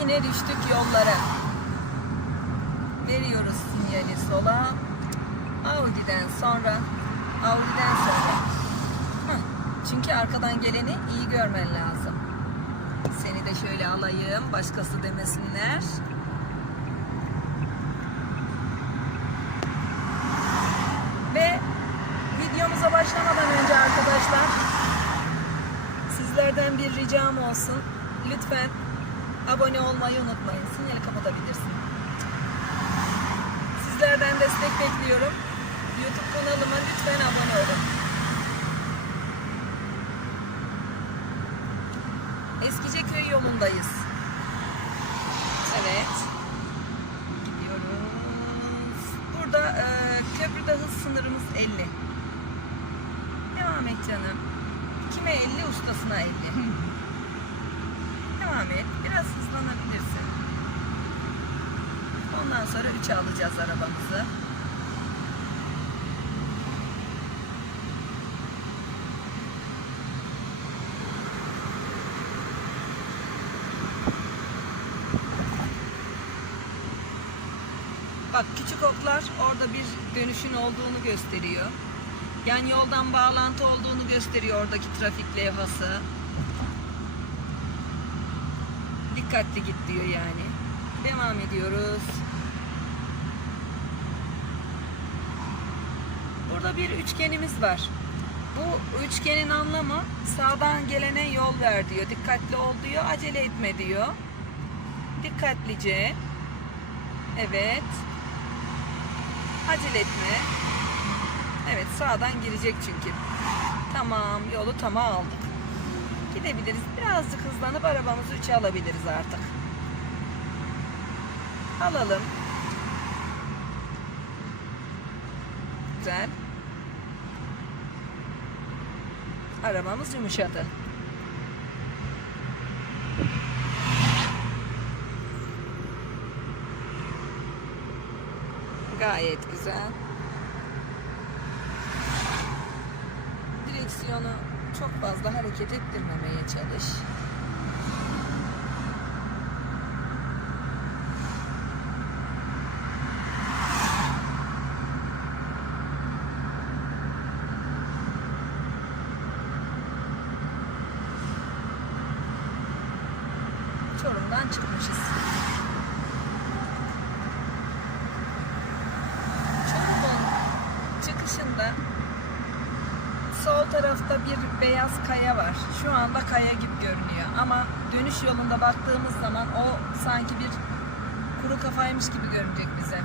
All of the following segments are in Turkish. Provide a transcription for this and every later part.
yine düştük yollara. Veriyoruz sinyali sola. Audi'den sonra Audi'den sonra. Çünkü arkadan geleni iyi görmen lazım. Seni de şöyle alayım. Başkası demesinler. Ve videomuza başlamadan önce arkadaşlar sizlerden bir ricam olsun. Lütfen abone olmayı unutmayın. Sinyali kapatabilirsin. Sizlerden destek bekliyorum. YouTube kanalıma lütfen abone olun. Eskicekköy yolundayız. Evet. Gidiyoruz. Burada e, köprüde hız sınırımız 50. Devam et canım. Kime 50 ustasına 50. Devam et. Biraz hızlanabilirsin. 3'e alacağız arabamızı. Bak küçük oklar orada bir dönüşün olduğunu gösteriyor. Yan yoldan bağlantı olduğunu gösteriyor oradaki trafik levhası. Dikkatli git diyor yani. Devam ediyoruz. Burada bir üçgenimiz var. Bu üçgenin anlamı sağdan gelene yol ver diyor. Dikkatli ol diyor. Acele etme diyor. Dikkatlice. Evet. Acele etme. Evet sağdan girecek çünkü. Tamam yolu tamam aldık. Gidebiliriz. Birazcık hızlanıp arabamızı 3'e alabiliriz artık. Alalım. Güzel. Arabamız yumuşadı. Gayet güzel. Direksiyonu çok fazla hareket ettirmemeye çalış. Tarafta bir beyaz kaya var. Şu anda kaya gibi görünüyor ama dönüş yolunda baktığımız zaman o sanki bir kuru kafaymış gibi görünecek bize.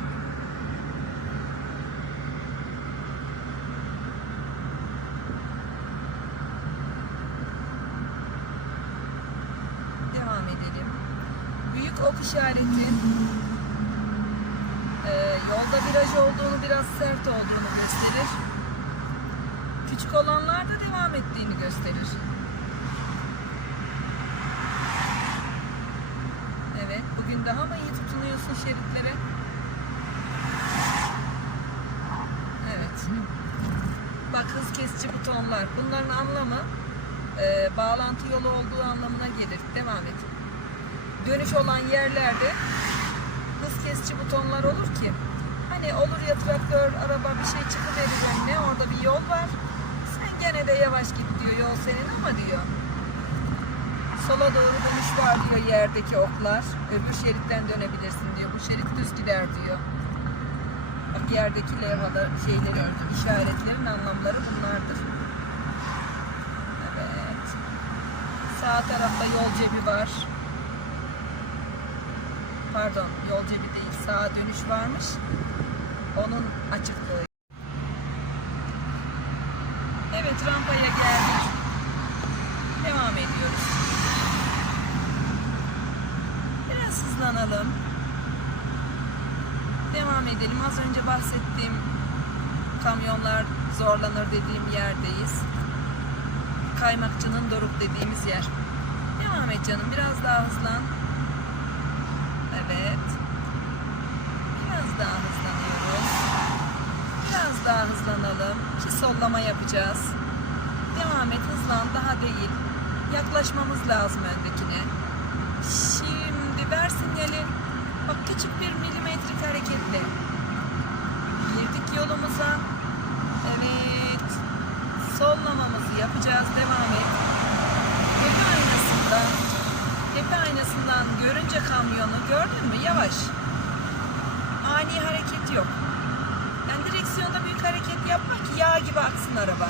Devam edelim. Büyük ok işareti e, yolda viraj olduğunu biraz sert olduğunu gösterir. Küçük olanlar da devam ettiğini gösterir. Evet, bugün daha mı iyi tutunuyorsun şeritlere? Evet. Bak hız kesici butonlar. Bunların anlamı e, bağlantı yolu olduğu anlamına gelir. Devam et. Dönüş olan yerlerde hız kesici butonlar olur ki hani olur ya traktör, araba bir şey çıkıverir önüne orada bir yol var. Gene de yavaş git diyor yol senin ama diyor. Sola doğru dönüş var diyor yerdeki oklar. Öbür şeritten dönebilirsin diyor. Bu şerit düz gider diyor. Bak yerdeki levhalar, şeylerin, işaretlerin anlamları bunlardır. Evet. Sağ tarafta yol cebi var. Pardon, yol cebi değil, sağa dönüş varmış. Onun açıklığı. Evet, rampaya geldik. Devam ediyoruz. Biraz hızlanalım. Devam edelim. Az önce bahsettiğim kamyonlar zorlanır dediğim yerdeyiz. Kaymakçının Doruk dediğimiz yer. Devam et canım. Biraz daha hızlan. Evet. Biraz daha hızlanıyoruz. Biraz daha hızlanalım ki sollama yapacağız. Devam hızlan daha değil. Yaklaşmamız lazım öndekine. Şimdi ver sinyali. Bak küçük bir milimetrik hareketle. Girdik yolumuza. Evet. Sollamamızı yapacağız. Devam et. Tepe aynasından tepe aynasından görünce kamyonu gördün mü? Yavaş. Ani hareket yok. Yani direksiyonda büyük hareket yapma ki yağ gibi aksın araba.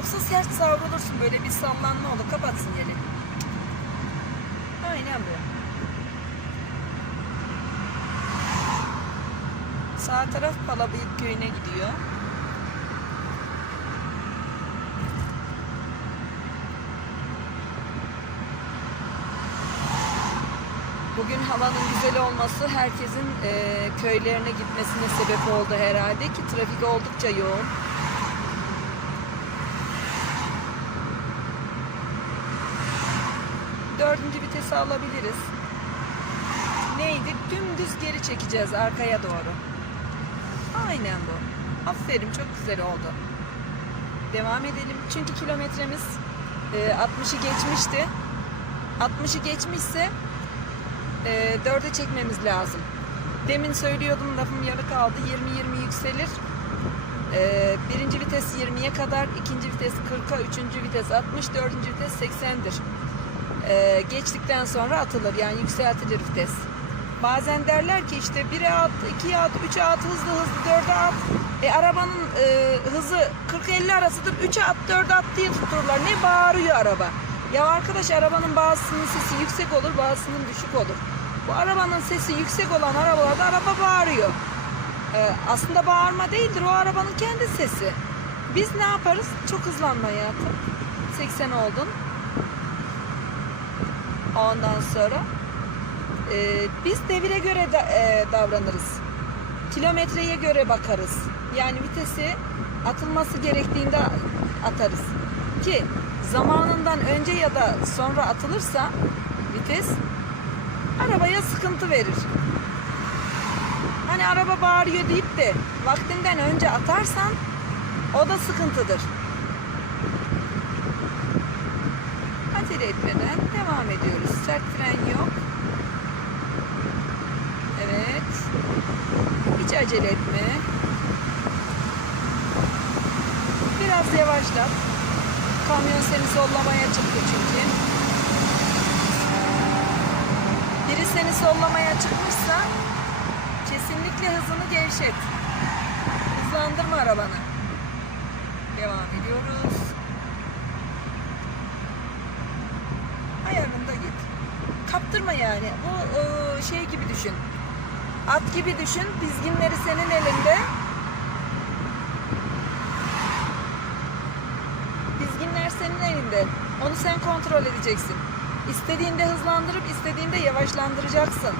Yoksa sert savrulursun böyle bir sallanma olur. Kapat sinyali. Aynen bu. Sağ taraf Palabıyık köyüne gidiyor. Bugün havanın güzel olması herkesin e, köylerine gitmesine sebep oldu herhalde ki trafik oldukça yoğun. Dördüncü vitesi alabiliriz. Neydi? Dümdüz geri çekeceğiz arkaya doğru. Aynen bu. Aferin çok güzel oldu. Devam edelim. Çünkü kilometremiz e, 60'ı geçmişti. 60'ı geçmişse e, 4'e çekmemiz lazım. Demin söylüyordum lafım yarı kaldı. 20-20 yükselir. E, birinci vites 20'ye kadar, ikinci vites 40'a, üçüncü vites 60, dördüncü vites 80'dir. E, geçtikten sonra atılır yani yükseltilir vites. Bazen derler ki işte 1'e at, 2'ye at, 3'e at, hızlı hızlı 4'e at. E arabanın e, hızı 40-50 arasıdır. 3'e at, 4'e at diye tuturlar. Ne bağırıyor araba? Ya arkadaş arabanın bazısının sesi yüksek olur, bazısının düşük olur. Bu arabanın sesi yüksek olan arabalarda araba bağırıyor. Ee, aslında bağırma değildir, o arabanın kendi sesi. Biz ne yaparız? Çok hızlanma hayatım. 80 oldun. Ondan sonra e, biz devire göre da, e, davranırız. Kilometreye göre bakarız. Yani vitesi atılması gerektiğinde atarız. Ki zamanından önce ya da sonra atılırsa vites arabaya sıkıntı verir. Hani araba bağırıyor deyip de vaktinden önce atarsan o da sıkıntıdır. Acele etmeden devam ediyoruz. Sert fren yok. Evet. Hiç acele etme. Biraz yavaşlat. Kamyon seni sollamaya çıktı çünkü. Biri seni sollamaya çıkmışsa kesinlikle hızını gevşet. Hızlandırma arabanı. Devam ediyoruz. Ayarında git. Kaptırma yani. Bu e, şey gibi düşün. At gibi düşün. Dizginleri senin elinde. Dizginler senin elinde. Onu sen kontrol edeceksin. İstediğinde hızlandırıp istediğinde yavaşlandıracaksın.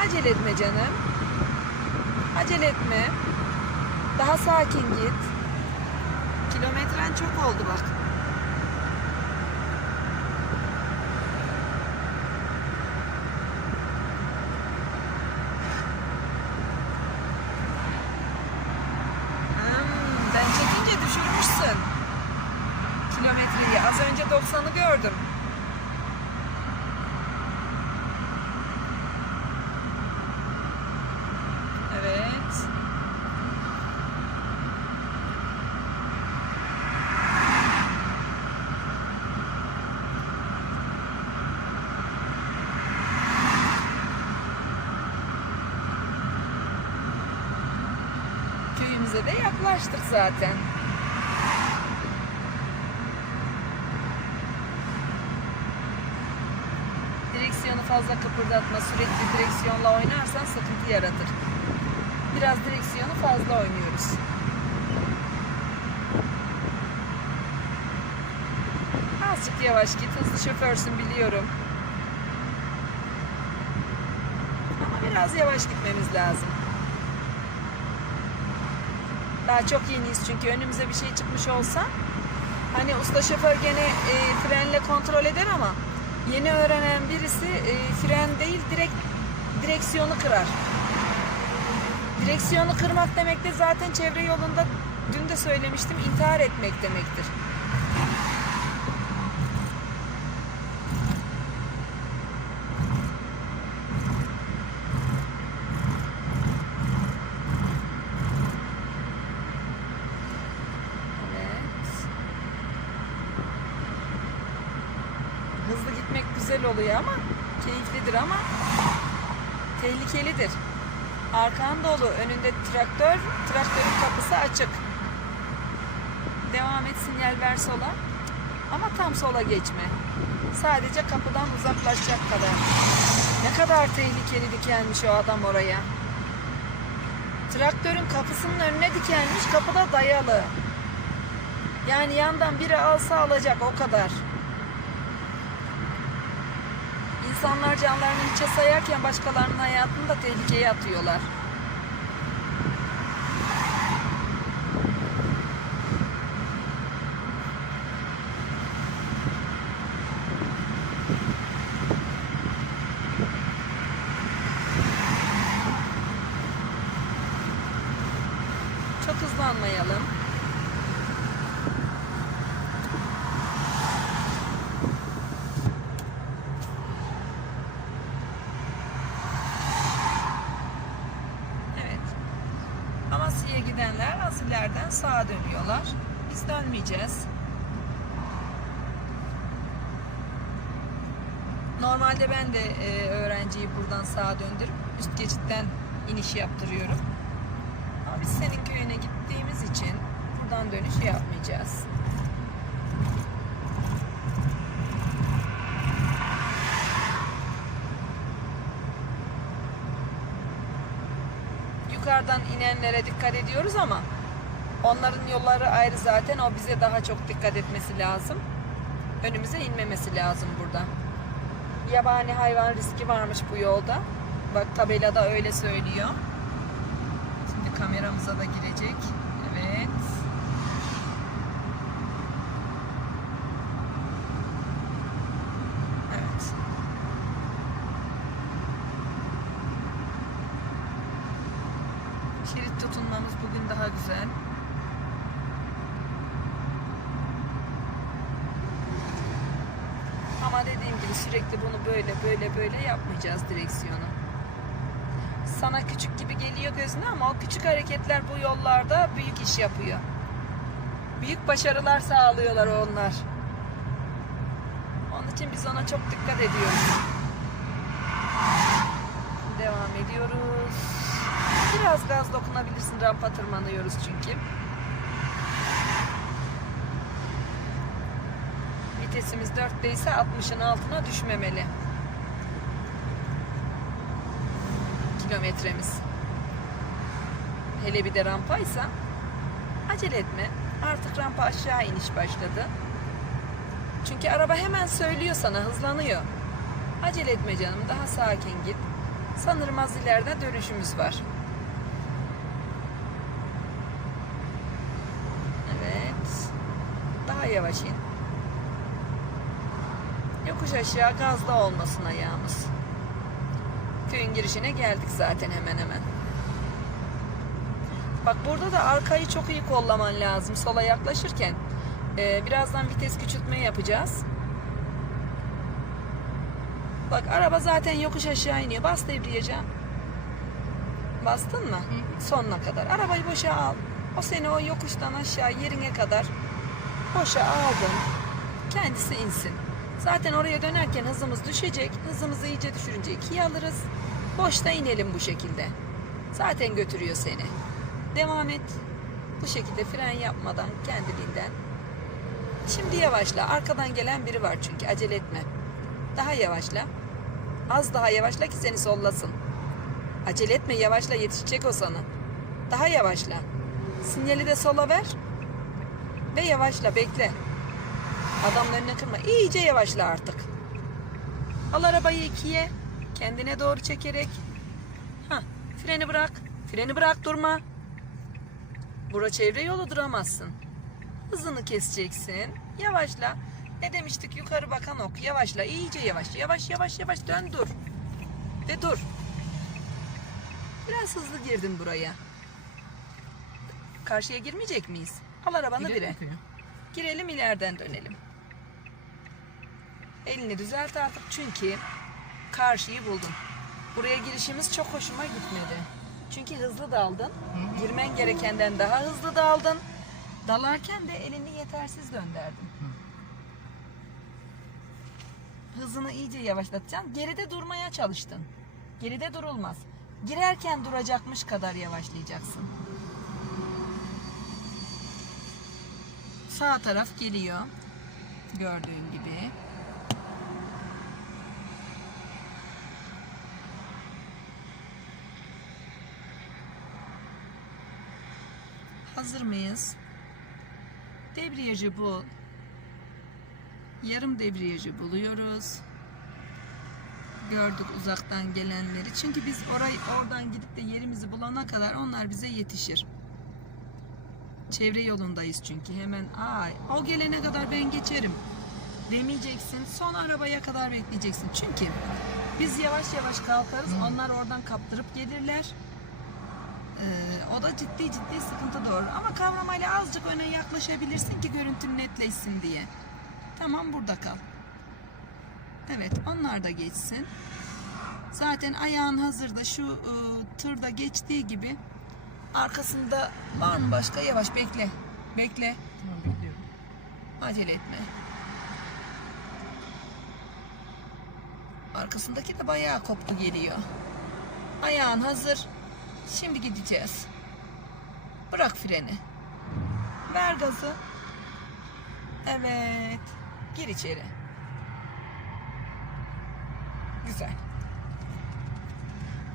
Acele etme canım. Acele etme. Daha sakin git. Kilometren çok oldu bak. Hmm, ben çekince düşürmüşsün kilometreyi. Az önce 90'ı gördüm. Evet. Köyümüze de yaklaştık zaten. Direksiyonu fazla kıpırdatma, sürekli direksiyonla oynarsan sıkıntı yaratır. Biraz direksiyonu fazla oynuyoruz. Azıcık yavaş git, hızlı şoförsün biliyorum. Ama biraz yavaş gitmemiz lazım. Daha çok yeniyiz çünkü önümüze bir şey çıkmış olsa hani usta şoför gene e, frenle kontrol eder ama yeni öğrenen birisi e, fren değil direkt direksiyonu kırar. Direksiyonu kırmak demek de zaten çevre yolunda dün de söylemiştim intihar etmek demektir. Hızlı gitmek güzel oluyor ama keyiflidir ama tehlikelidir. Arkan dolu, önünde traktör, traktörün kapısı açık. Devam et sinyal ver sola. Ama tam sola geçme. Sadece kapıdan uzaklaşacak kadar. Ne kadar tehlikeli dikelmiş o adam oraya. Traktörün kapısının önüne dikelmiş, kapıda dayalı. Yani yandan biri alsa alacak o kadar. İnsanlar canlarını hiçe sayarken başkalarının hayatını da tehlikeye atıyorlar. Çok hızlanmayalım. Evet. Amasya'ya gidenler Asiller'den sağa dönüyorlar. Biz dönmeyeceğiz. Normalde ben de e, öğrenciyi buradan sağa döndürüp üst geçitten iniş yaptırıyorum. Ama biz senin köyüne gittiğimiz için buradan dönüş yapmayacağız. Yukarıdan inenlere dikkat ediyoruz ama onların yolları ayrı zaten. O bize daha çok dikkat etmesi lazım. Önümüze inmemesi lazım burada. Yabani hayvan riski varmış bu yolda. Bak tabelada öyle söylüyor. Şimdi kameramıza da girecek. Evet. Evet. Şerit tutunmamız bugün daha güzel. Ama dediğim gibi sürekli bunu böyle böyle böyle yapmayacağız direksiyonu. Sana küçük gibi geliyor gözüne ama o küçük hareketler bu yollarda büyük iş yapıyor. Büyük başarılar sağlıyorlar onlar. Onun için biz ona çok dikkat ediyoruz. Devam ediyoruz. Biraz gaz dokunabilirsin rampa tırmanıyoruz çünkü. Vitesimiz 4'te ise 60'ın altına düşmemeli. Kilometremiz. Hele bir de rampaysa acele etme. Artık rampa aşağı iniş başladı. Çünkü araba hemen söylüyor sana hızlanıyor. Acele etme canım daha sakin git. Sanırım az ileride dönüşümüz var. Evet. Daha yavaş in. Yokuş aşağı gazda olmasın ayağımız. Köyün girişine geldik zaten hemen hemen. Bak burada da arkayı çok iyi kollaman lazım sola yaklaşırken. Ee, birazdan vites küçültme yapacağız. Bak araba zaten yokuş aşağı iniyor. Bas debriyaja. Bastın mı? Sonuna kadar. Arabayı boşa al. O seni o yokuştan aşağı yerine kadar boşa aldın. Kendisi insin. Zaten oraya dönerken hızımız düşecek. Hızımızı iyice düşürünce ikiye alırız. Boşta inelim bu şekilde. Zaten götürüyor seni. Devam et. Bu şekilde fren yapmadan kendiliğinden. Şimdi yavaşla. Arkadan gelen biri var çünkü. Acele etme. Daha yavaşla. Az daha yavaşla ki seni sollasın. Acele etme yavaşla yetişecek o sana. Daha yavaşla. Sinyali de sola ver. Ve yavaşla bekle. Adamın önüne kırma. İyice yavaşla artık. Al arabayı ikiye. Kendine doğru çekerek. Ha, freni bırak. Freni bırak durma. Bura çevre yolu duramazsın. Hızını keseceksin. Yavaşla. Ne demiştik? Yukarı bakan ok. Yavaşla. iyice yavaş. Yavaş yavaş yavaş dön dur. Ve dur. Biraz hızlı girdin buraya. Karşıya girmeyecek miyiz? Al arabanı bire. Girelim ileriden dönelim. Elini düzelt artık çünkü karşıyı buldun. Buraya girişimiz çok hoşuma gitmedi. Çünkü hızlı daldın. Girmen gerekenden daha hızlı daldın. Dalarken de elini yetersiz dönderdin. hızını iyice yavaşlatacaksın. Geride durmaya çalıştın. Geride durulmaz. Girerken duracakmış kadar yavaşlayacaksın. Sağ taraf geliyor. Gördüğün gibi. Hazır mıyız? Debriyajı bul. Yarım debriyajı buluyoruz. Gördük uzaktan gelenleri. Çünkü biz orayı oradan gidip de yerimizi bulana kadar onlar bize yetişir. Çevre yolundayız çünkü hemen ay o gelene kadar ben geçerim demeyeceksin. Son arabaya kadar bekleyeceksin. Çünkü biz yavaş yavaş kalkarız. Onlar oradan kaptırıp gelirler. Ee, o da ciddi ciddi sıkıntı doğurur. Ama kavramayla azıcık öne yaklaşabilirsin ki görüntün netleşsin diye. Tamam burada kal. Evet onlar da geçsin. Zaten ayağın hazırda şu e, tırda geçtiği gibi arkasında var mı başka yavaş bekle. Bekle. Tamam bekliyorum. Acele etme. Arkasındaki de bayağı koptu geliyor. Ayağın hazır. Şimdi gideceğiz. Bırak freni. Ver gazı. Evet. Gir içeri. Güzel.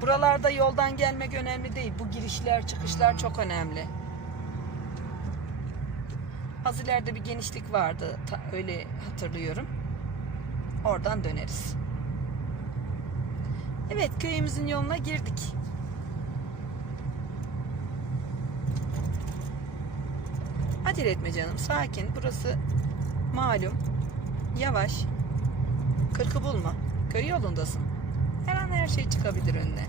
Buralarda yoldan gelmek önemli değil. Bu girişler çıkışlar çok önemli. Az ileride bir genişlik vardı. Ta- öyle hatırlıyorum. Oradan döneriz. Evet köyümüzün yoluna girdik. Acele etme canım. Sakin. Burası malum. Yavaş. Kırkı bulma. Köy yolundasın. Her an her şey çıkabilir önüne.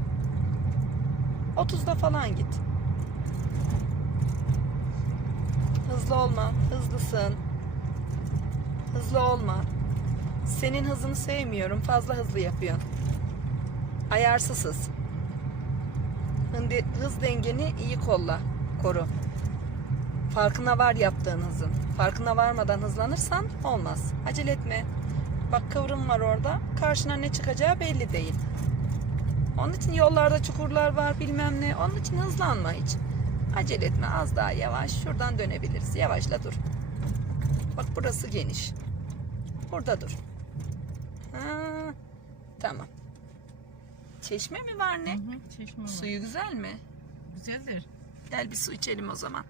30'da falan git. Hızlı olma. Hızlısın. Hızlı olma. Senin hızını sevmiyorum. Fazla hızlı yapıyorsun. Ayarsızız. Hız dengeni iyi kolla. Koru. Farkına var yaptığın hızın. Farkına varmadan hızlanırsan olmaz. Acele etme. Bak kıvrım var orada. Karşına ne çıkacağı belli değil. Onun için yollarda çukurlar var bilmem ne. Onun için hızlanma hiç. Acele etme az daha yavaş. Şuradan dönebiliriz. Yavaşla dur. Bak burası geniş. Burada dur. Ha, tamam. Çeşme mi var ne? Hı hı, çeşme var. Suyu güzel mi? Güzeldir. Gel bir su içelim o zaman.